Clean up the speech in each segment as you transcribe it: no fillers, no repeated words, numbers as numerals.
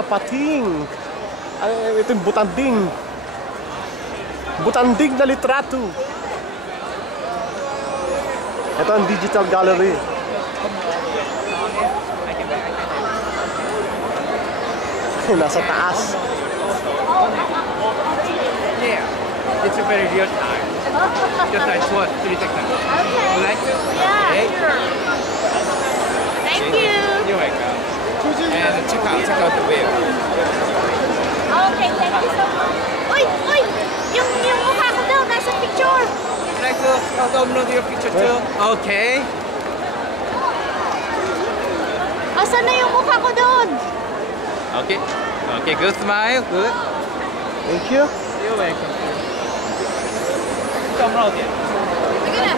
papating. Ito yung butanding. Butanding na litrato. Ito ang digital gallery. Nasa taas. Yeah, it's a very real time. Just like 2 or 3 seconds. Okay. You like to? Yeah, Okay. sure. Thank you. You're welcome. And check out the wheel. Okay, thank you so much. Uy, uy! Yung mukha ko daw, nasa picture. Would you like to download your picture too? Okay. Asan na yung mukha ko doon? Okay. Okay, good smile. Good. Thank you. You're welcome. Download it. Sige na.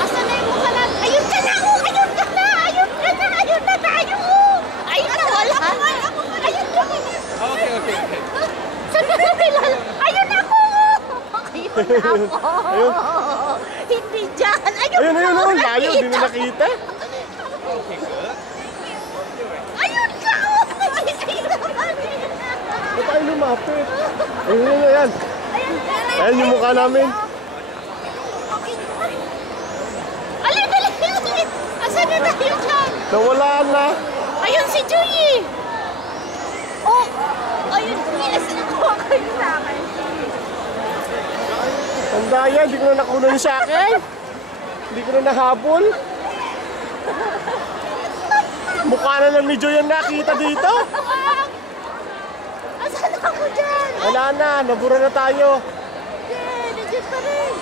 Asan na yung mukha natin? Ayun ka na! Oh, ayun ka na! Ayun ka na! Ayun na tayo! Ayun na! Wala! Ayun ka na! Okay, okay, okay. Saan na natin lalo? Ayun ako! Ayun ako! Hindi dyan! Ayun Ayun, ayun, ako! ayun. Layo, di na nakita. Okay, good. Ayun ka! Ayun naman! Ba't tayo lumapit? Ayun, ayun, ayan. Ayan yung mukha namin. Alin, alin, alin! Asan na tayo dyan? Nawala na. Ayun si Julie! Oh! Ayun, yes! Nakuha kayo sa akin. Tanda yan, hindi ko na nakunan sa akin. Hindi ko na nahabol. Mukha na lang ni Joy ang nakita dito. Asan ako dyan? Wala na, nabura na tayo. Hindi, nandiyan pa rin.